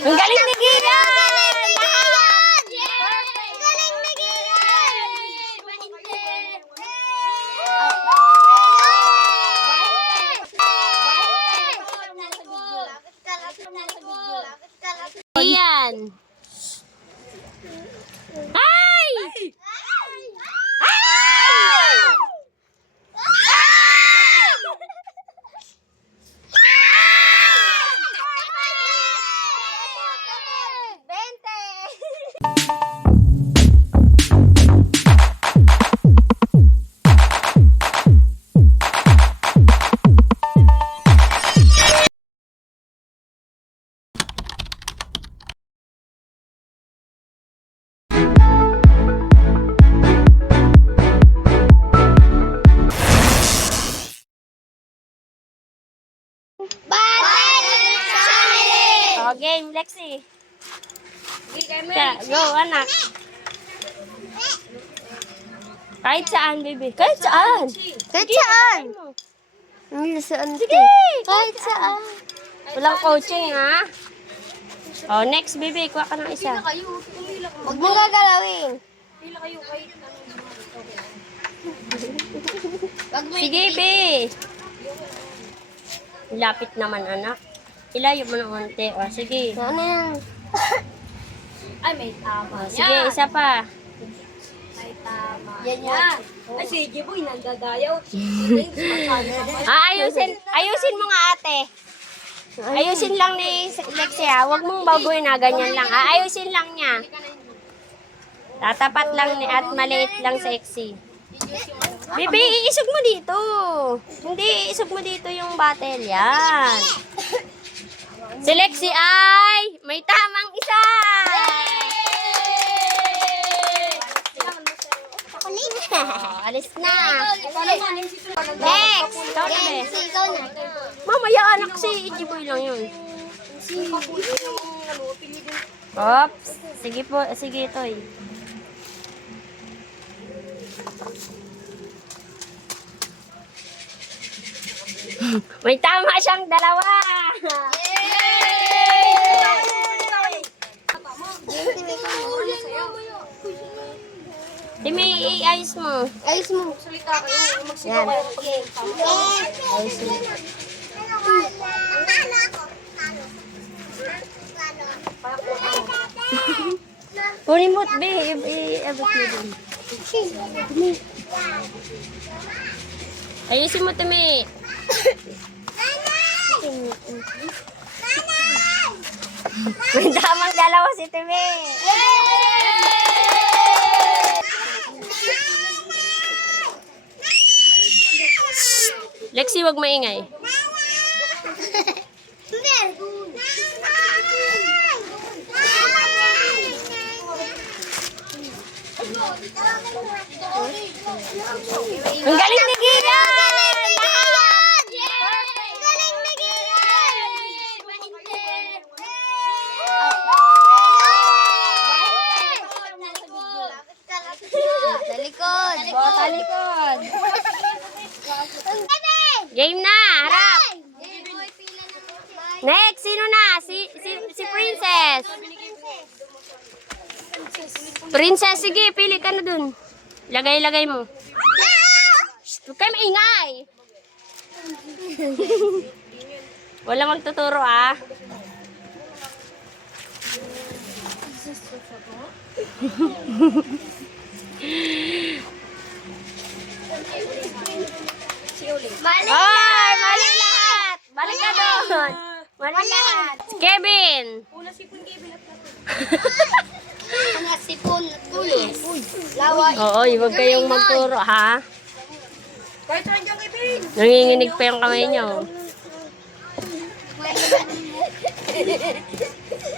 Ang galing ni Gian! Galing ni Gian! Ay! Oh, game, Lexi. Go, anak. Kahit saan, baby. Kahit saan. Kahit saan? Saan? Sige. Kahit saan. Walang coaching, ha? Oh, next, baby. Kuha ka ng isa. Huwag mong gagalawin. Sige, baby. Lapit naman, anak. Ilayo mo ng konti. Oh, sige. Ano yan? Ay, may tama. Oh, sige, isa pa. May tama. Yan yan. Ay, sige po, inandadayaw. Ayusin mo nga, ate. Ayusin lang ni Lexi, ha? Huwag mong baboy na, ganyan lang. Ayusin lang niya. Tatapat lang ni at maliit lang sexy. Bibi, iisog mo dito. Hindi, iisog mo dito yung bottle. Yan. Si Lexi ay may tamang isa. Oh, alis na. Next. Ikaw na, be. Ikaw na. Mamaya, anak, si Ijiboy lang yun. Oops. Sige po, sige, Toy. May tama siyang dalawa. Timi, i-ayos mo. Ayos mo. Salita kayo, Yan. magsigaw kayo pag Ayos mo. Kunin mo, be. I-abot mo dun. Ayusin mo, Timi. May tamang dalawa si Timi. Lexi, wag maingay. Ang galing ni Gian! Galing ni Gian! Sa likod. Sa likod. Game na, harap. Next, sino na? Si Princess. Princess, sige, pili ka na dun. Lagay mo. Huwag kayo maingay. Wala magtuturo, ah. Ay, mali lahat. Balik ka doon. Mali lahat. Kevin. Mga sipon at tulis. Laway. Oo, huwag kayong magturo, ha? Kahit saan dyan, Kevin. Nanginginig pa yung kamay nyo.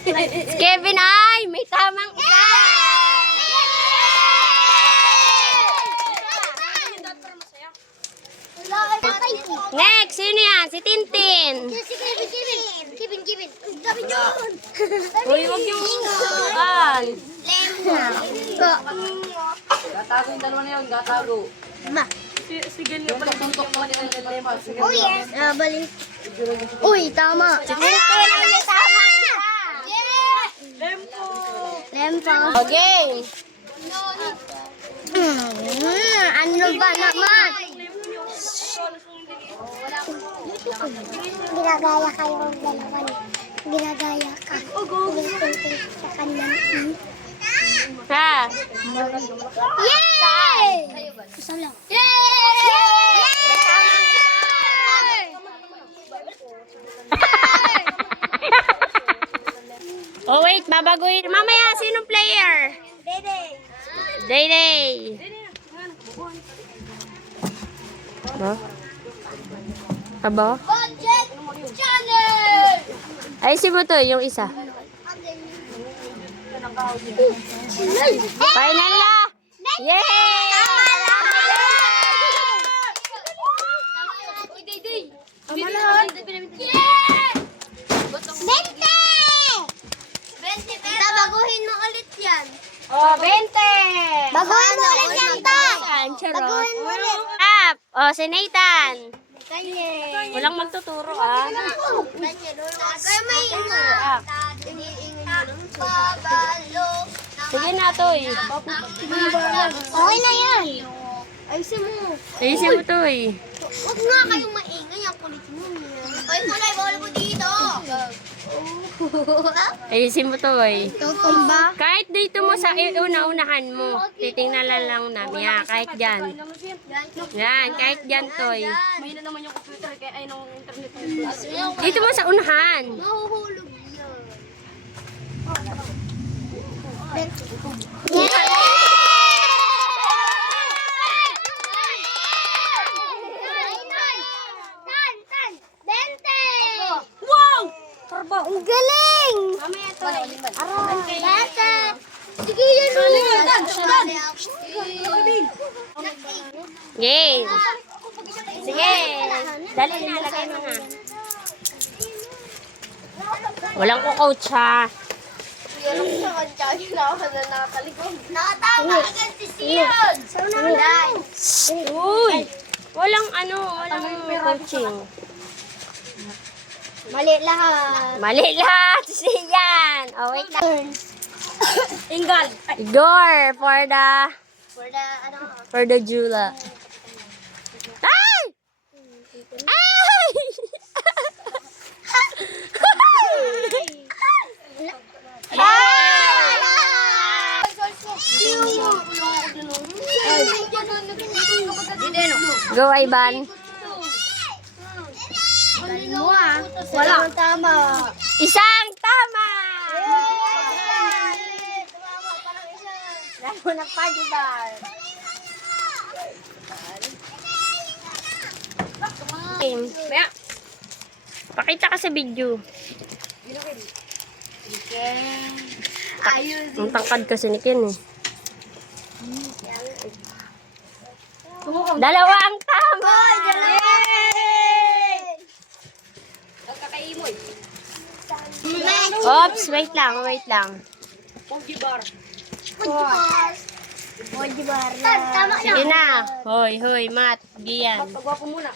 Si Kevin ay may tamang isa. Next, sino yan? Si Tintin. Kevin. Dami yun. Uy, huwag yung kan. Gatago yung dalawa na yun, gatago. Ma. Sige niyo Yung pagsuntok mo nila yung dalawa. Oh yes. Balik. Uy, tama. Si Tintin ay may tamang isa. Yay! O, game. Ano ba naman? Ginagaya kayo ang dalawa. Ginagaya ka. Ginagaya sa kanya. Ha? Yay! Isa lang. Yay! Oh, wait. Babaguhin. Mamaya, sinong player? Day. Ba? Aba? Budget Channel! Ayusin mo to, yung isa. Final na! Yay! Tama na. Yeah! 20! Baguhin mo ulit yan. Oh, 20! Baguhin mo ulit yan, Ta. Charot. Baguhin mo ulit. Up! Oh, si Nathan. Kanye. Walang magtuturo, ah. Kaya may Sige na, Toy. Okay na yan. Ayusin mo. Ayusin mo, Toy. Huwag nga kayong maingay. Ang kulit mo. Ay, kulay. Bawal mo dito. Ayusin mo, Toy. Tutumba. Kahit dito mo sa una-unahan mo, titingnan lang namin. Yeah, kahit dyan. Yan, kahit dyan, Toy. May na naman yung computer kaya ay nung internet. Dito mo sa unahan. Mahuhulog yan. Wow! Ang galing! Mamaya, Toy. Bata! Sige yan ulit! Game. Sige. Dali na, lagay mo na. Walang ko-coach, ha? Nakatama agad si Sion! Uy! Walang coaching. Mali lahat. Mali lahat. Siyan. Oh, wait lang. Ingal! Igor for For the, Jula. Ay! Ay! Go, Ivan. Wala. Tama. Isang tama! Lalo na pagibar. Maya. Pakita ka sa video. Ayun. Ang tangkad kasi ni Ken eh. Dalawa ang tama! Kakaimoy. Oops, wait lang. Pogi bar. Pagibar na. Tama na. Sige na. Hoy, Mat. Gian. Pagwapo muna.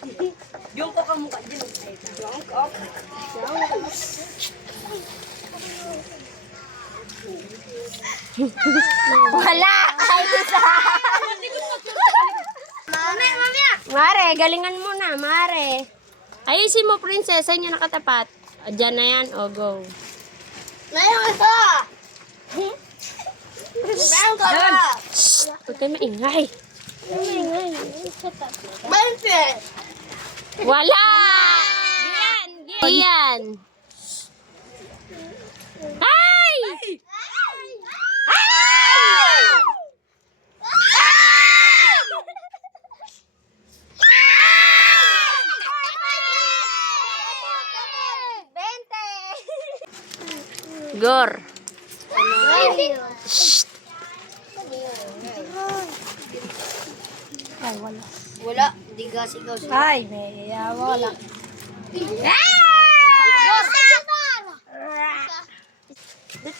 Yung ko ka mukha. Yung ko. Wala! Ay, isa! Mamaya. Mare, galingan mo na, Mare. Ayusin mo, princess. Saan yung nakatapat? O, dyan na yan. O, go. Mayroon ito. Mayroon ka ba? Huwag kayo maingay. Bante. Wala! Gian! Ay! Gor. Wala. Di ka sigaw siya. Ay, may wala.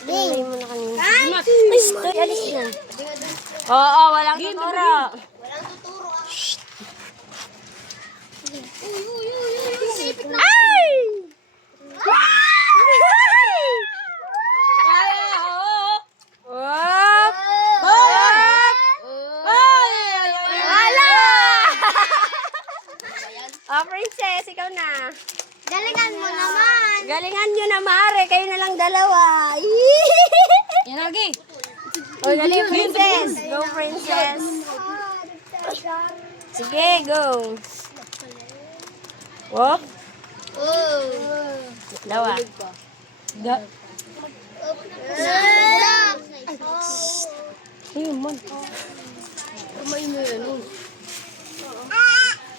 Ilay mo na kanina. Ay, stoy, alis na. Oo, walang tuturo. Walang tuturo. Ay! princess, ikaw na. Galingan mo naman. Galingan nyo na, Mare. Kayo na lang dalawa. Yan lagi. O, dali, princess. Go, princess. Sige, go. Whoop. Dalawa. Ayun, man.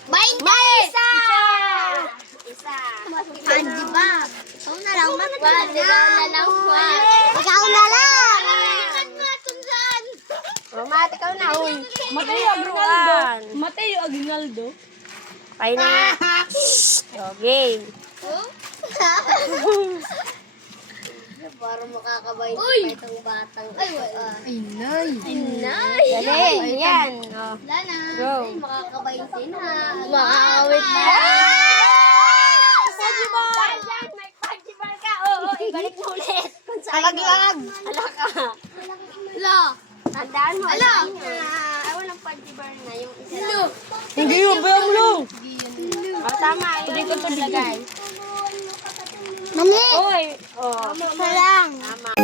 May isa! Isa. Di ba? Ikaw na lang, Juan. Ikaw na lang, Juan. Ikaw na lang. Mamat, ikaw na. Uy. Mateo Aguinaldo. Mateo Aguinaldo. Kayo na. Okay. Para makakabay sa itong batang. Ay, wala. Inay. Dali, yan. Oh. Wala na. Go. Makakabay din ha. Makakawit na. Dahil yan, may pagdibar ka. Oo, ibalik mo ulit. Alaglag. Alaka. Lo. Tandaan mo. Ala. Walang pagdibar na yung isa lang. Hindi yun, bayan mo lang. O, tama. Yun yung nilagay. Mami. Uy. Oh. Isa lang. Tama.